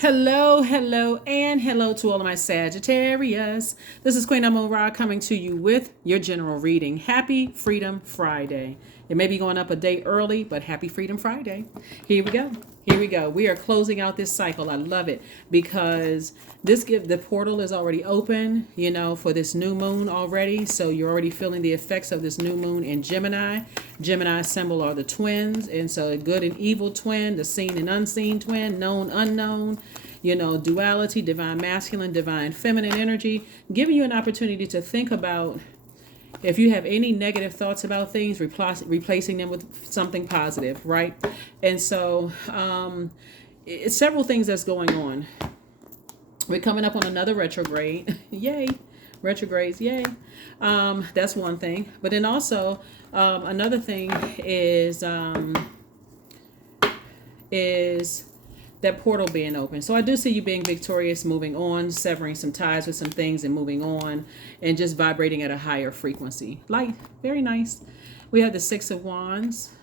Hello, hello, and hello to all of my Sagittarius. This is Queen Amun Ra coming to you with your general reading. Happy Freedom Friday. It may be going up a day early, but happy Freedom Friday. Here we go. Here we go. We are closing out this cycle. I love it because the portal is already open, for this new moon already. So you're already feeling the effects of this new moon in Gemini. Gemini symbol are the twins, and so a good and evil twin, the seen and unseen twin, known, unknown, duality, divine masculine, divine feminine energy, giving you an opportunity to think about if you have any negative thoughts about things, replacing them with something positive, right? And so it's several things that's going on. We're coming up on another retrograde. Yay. Retrogrades, yay. That's one thing. But then also another thing is that portal being open. So I do see you being victorious, moving on, severing some ties with some things and moving on and just vibrating at a higher frequency. Light, very nice. We have the Six of Wands.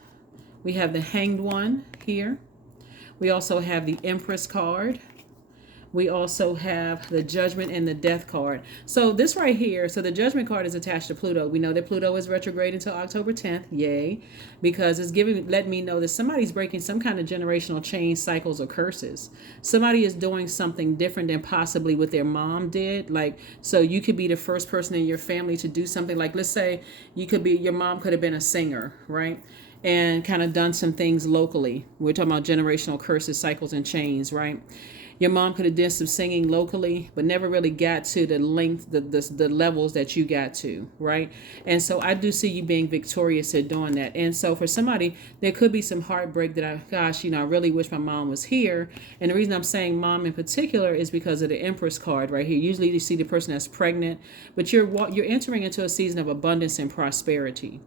We have the Hanged One here. We also have the Empress card. We also have the Judgment and the Death card. So this right here, so the Judgment card is attached to Pluto. We know that Pluto is retrograde until October 10th. Yay. Because it's letting me know that somebody's breaking some kind of generational chain, cycles, or curses. Somebody is doing something different than possibly what their mom did. So you could be the first person in your family to do something. Like, let's say your mom could have been a singer, right? And kind of done some things locally. We're talking about generational curses, cycles, and chains, right? Your mom could have done some singing locally, but never really got to the length, the levels that you got to, right? And so I do see you being victorious at doing that. And so for somebody, there could be some heartbreak that I really wish my mom was here. And the reason I'm saying mom in particular is because of the Empress card right here. Usually you see the person that's pregnant, but you're entering into a season of abundance and prosperity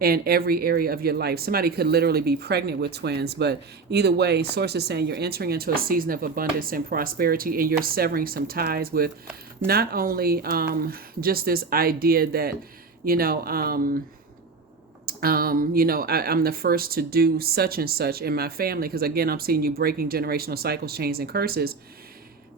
in every area of your life. Somebody could literally be pregnant with twins, but either way, source is saying you're entering into a season of abundance and prosperity, and you're severing some ties with not only just this idea that, I'm the first to do such and such in my family, because again, I'm seeing you breaking generational cycles, chains, and curses.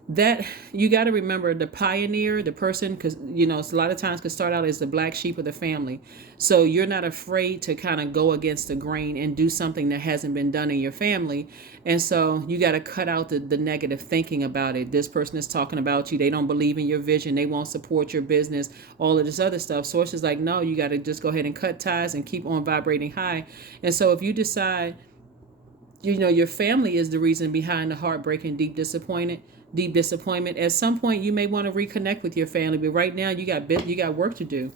That you got to remember the pioneer, the person, because it's a lot of times could start out as the black sheep of the family. So you're not afraid to kind of go against the grain and do something that hasn't been done in your family. And so you got to cut out the negative thinking about it. This person is talking about you. They don't believe in your vision. They won't support your business. All of this other stuff. Sources like, no, you got to just go ahead and cut ties and keep on vibrating high. And so if you decide, your family is the reason behind the heartbreak and deep disappointment. At some point, you may want to reconnect with your family, but right now you got work to do.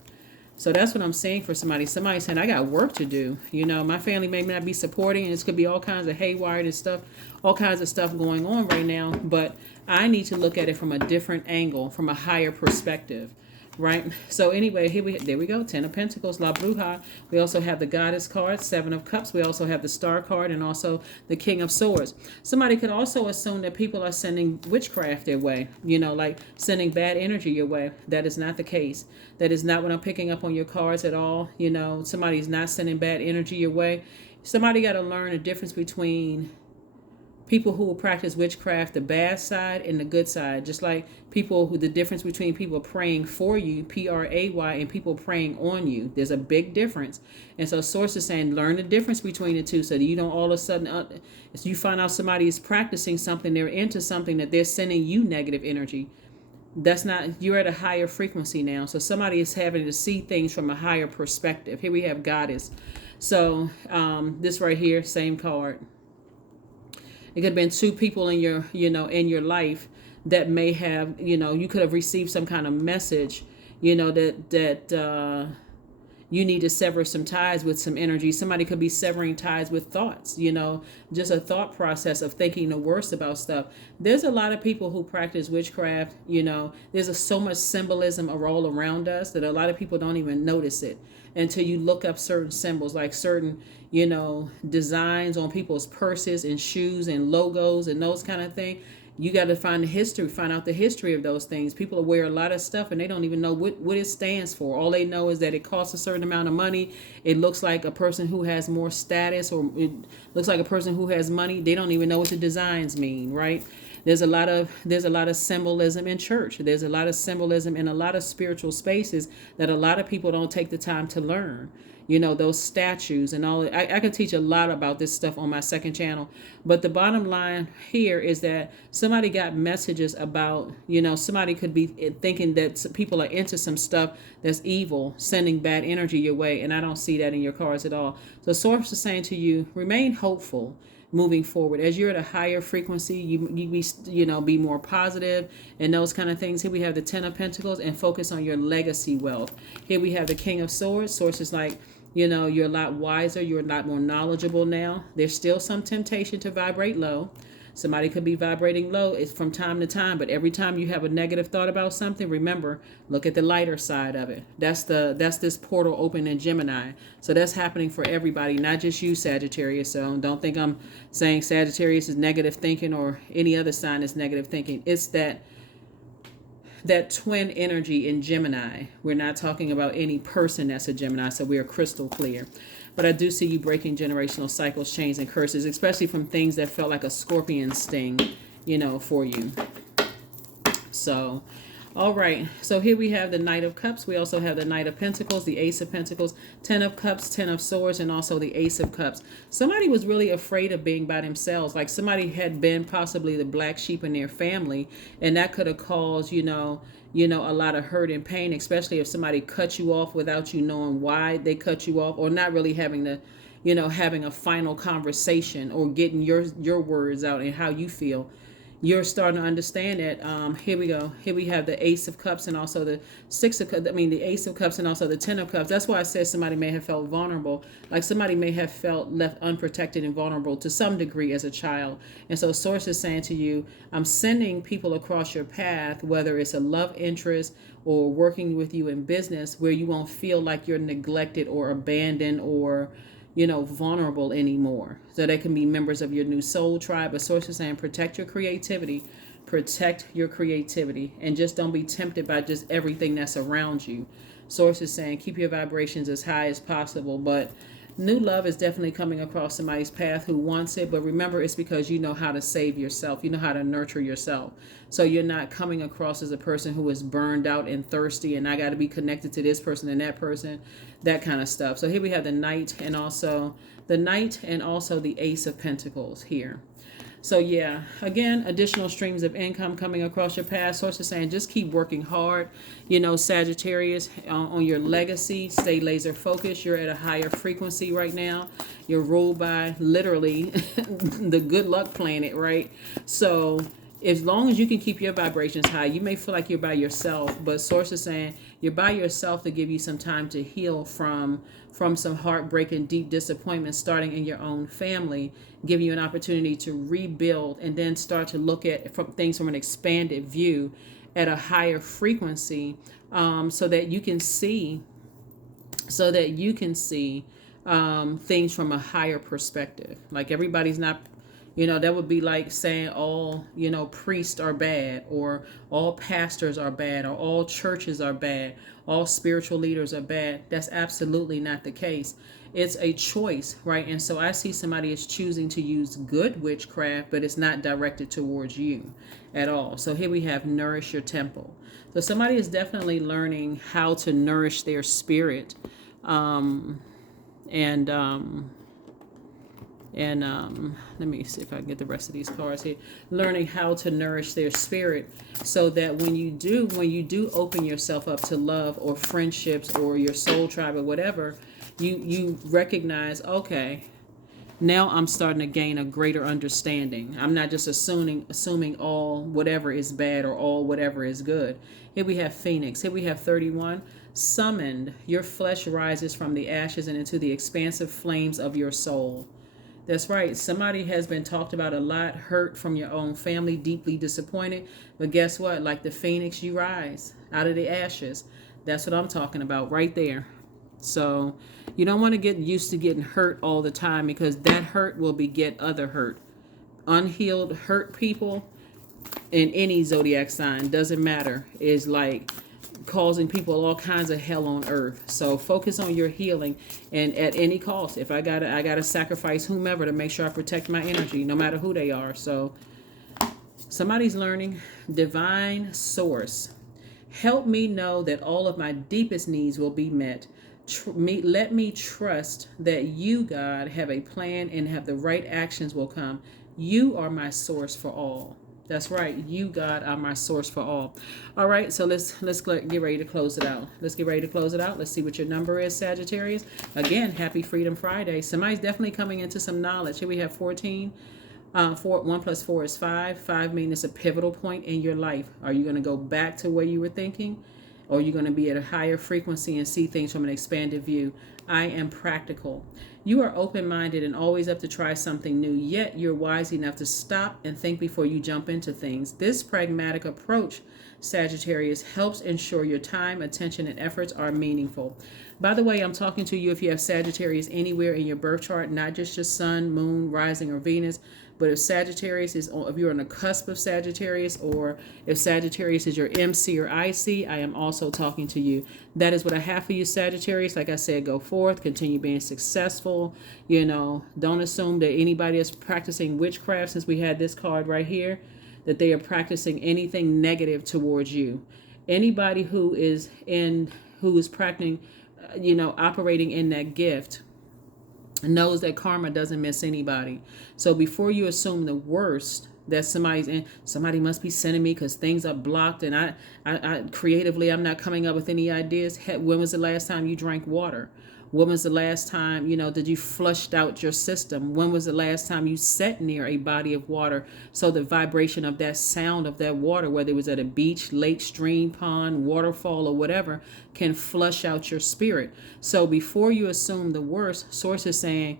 So that's what I'm saying for somebody. Somebody saying, I got work to do. My family may not be supporting, and it's could be all kinds of haywire and stuff, all kinds of stuff going on right now. But I need to look at it from a different angle, from a higher perspective. Right. So anyway, there we go. 10 of Pentacles, La Bruja. We also have the Goddess card, 7 of Cups. We also have the Star card and also the King of Swords. Somebody could also assume that people are sending witchcraft their way, like sending bad energy your way. That is not the case. That is not what I'm picking up on your cards at all. Somebody's not sending bad energy your way. Somebody got to learn the difference between people who will practice witchcraft, the bad side and the good side, just like the difference between people praying for you, P-R-A-Y, and people praying on you. There's a big difference. And so source is saying, learn the difference between the two so that you don't all of a sudden, if you find out somebody is practicing something, they're into something that they're sending you negative energy. That's not, you're at a higher frequency now. So somebody is having to see things from a higher perspective. Here we have Goddess. So this right here, same card. It could have been two people in your life that may have, you could have received some kind of message, that you need to sever some ties with some energy. Somebody could be severing ties with thoughts, just a thought process of thinking the worst about stuff. There's a lot of people who practice witchcraft, there's so much symbolism all around us that a lot of people don't even notice it until you look up certain symbols, like certain, designs on people's purses and shoes and logos and those kind of things. You got to find out the history of those things. People wear a lot of stuff and they don't even know what it stands for. All they know is that it costs a certain amount of money. It looks like a person who has more status, or it looks like a person who has money. They don't even know what the designs mean, right? There's a lot of symbolism in church. There's a lot of symbolism in a lot of spiritual spaces that a lot of people don't take the time to learn. You know, those statues and all. I can teach a lot about this stuff on my second channel. But the bottom line here is that somebody got messages about, you know, somebody could be thinking that people are into some stuff that's evil, sending bad energy your way. And I don't see that in your cards at all. So Source is saying to you, remain hopeful moving forward. As you're at a higher frequency, you be, you know, be more positive and those kind of things. Here we have the Ten of Pentacles, and focus on your legacy wealth. Here we have the King of Swords. Source is like, you know, you're a lot wiser, you're a lot more knowledgeable now. There's still some temptation to vibrate low. Somebody could be vibrating low. It's from time to time, but every time you have a negative thought about something, remember, look at the lighter side of it. That's this portal open in Gemini. So that's happening for everybody, not just you, Sagittarius. So don't think I'm saying Sagittarius is negative thinking or any other sign is negative thinking. It's that twin energy in Gemini. We're not talking about any person that's a Gemini, so we are crystal clear. But I do see you breaking generational cycles, chains, and curses, especially from things that felt like a scorpion sting, you know, for you. So, all right. So here we have the Knight of Cups. We also have the Knight of Pentacles, the Ace of Pentacles, Ten of Cups, Ten of Swords, and also the Ace of Cups. Somebody was really afraid of being by themselves. Like somebody had been possibly the black sheep in their family, and that could have caused, you know, a lot of hurt and pain, especially if somebody cut you off without you knowing why they cut you off, or not really having the, you know, having a final conversation or getting your words out and how you feel. You're starting to understand that. Here we go. Here we have the Ace of Cups and also the Six of Cups. I mean, the Ace of Cups and also the Ten of Cups. That's why I said somebody may have felt vulnerable. Like somebody may have felt left unprotected and vulnerable to some degree as a child. And so Source is saying to you, I'm sending people across your path, whether it's a love interest or working with you in business, where you won't feel like you're neglected or abandoned or, you know, vulnerable anymore. So they can be members of your new soul tribe. But Source is saying protect your creativity, and just don't be tempted by just everything that's around you. Source is saying keep your vibrations as high as possible. But new love is definitely coming across somebody's path who wants it. But remember, it's because you know how to save yourself. You know how to nurture yourself. So you're not coming across as a person who is burned out and thirsty and I got to be connected to this person and that person, that kind of stuff. So here we have the Knight and also the Ace of Pentacles here. So yeah, again, additional streams of income coming across your path. Source is saying just keep working hard, you know, Sagittarius, on your legacy. Stay laser focused. You're at a higher frequency right now. You're ruled by literally the good luck planet, right? So as long as you can keep your vibrations high, you may feel like you're by yourself, but Source is saying you're by yourself to give you some time to heal from some heartbreak and deep disappointment starting in your own family, give you an opportunity to rebuild and then start to look at things from an expanded view at a higher frequency, so that you can see things from a higher perspective. Like everybody's not, you know, that would be like saying all, you know, priests are bad, or all pastors are bad, or all churches are bad, all spiritual leaders are bad. That's absolutely not the case. It's a choice, right? And so I see somebody is choosing to use good witchcraft, but it's not directed towards you at all. So here we have nourish your temple. So somebody is definitely learning how to nourish their spirit. Let me see if I can get the rest of these cards here. Learning how to nourish their spirit, so that when you do open yourself up to love or friendships or your soul tribe or whatever, you recognize, okay, now I'm starting to gain a greater understanding. I'm not just assuming all whatever is bad or all whatever is good. Here we have Phoenix. Here we have 31. Summoned, your flesh rises from the ashes and into the expansive flames of your soul. That's right. Somebody has been talked about a lot, hurt from your own family, deeply disappointed. But guess what? Like the Phoenix, you rise out of the ashes. That's what I'm talking about right there. So you don't want to get used to getting hurt all the time, because that hurt will beget other hurt. Unhealed hurt people in any zodiac sign, doesn't matter, is like causing people all kinds of hell on earth. So focus on your healing, and at any cost, if I gotta sacrifice whomever to make sure I protect my energy, no matter who they are. So Somebody's learning. Divine source, help me know that all of my deepest needs will be met. Let me trust that you, God, have a plan and have the right actions will come. You are my source for all. That's right. You, God, are my source for all. All right. So let's get ready to close it out. Let's get ready to close it out. Let's see what your number is, Sagittarius. Again, happy Freedom Friday. Somebody's definitely coming into some knowledge. Here we have 14. 1 plus 4 is 5. 5 means it's a pivotal point in your life. Are you going to go back to where you were thinking? Or are you going to be at a higher frequency and see things from an expanded view? I am practical. You are open-minded and always up to try something new, yet you're wise enough to stop and think before you jump into things. This pragmatic approach, Sagittarius, helps ensure your time, attention, and efforts are meaningful. By the way, I'm talking to you if you have Sagittarius anywhere in your birth chart, not just your sun, moon, rising, or Venus, but if Sagittarius is, if you're on the cusp of Sagittarius, or if Sagittarius is your MC or IC, I am also talking to you. That is what I have for you, Sagittarius. Like I said, go forth, continue being successful. You know, don't assume that anybody is practicing witchcraft, since we had this card right here, that they are practicing anything negative towards you. Anybody who is practicing, operating in that gift, knows that karma doesn't miss anybody. So before you assume the worst, that somebody must be sending me because things are blocked, and I creatively, I'm not coming up with any ideas. When was the last time you drank water? When was the last time, did you flushed out your system? When was the last time you sat near a body of water, so the vibration of that sound of that water, whether it was at a beach, lake, stream, pond, waterfall, or whatever, can flush out your spirit? So before you assume the worst, Source is saying,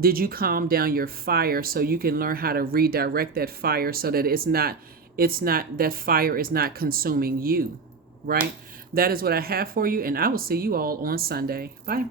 did you calm down your fire so you can learn how to redirect that fire so that that fire is not consuming you, right? That is what I have for you, and I will see you all on Sunday. Bye.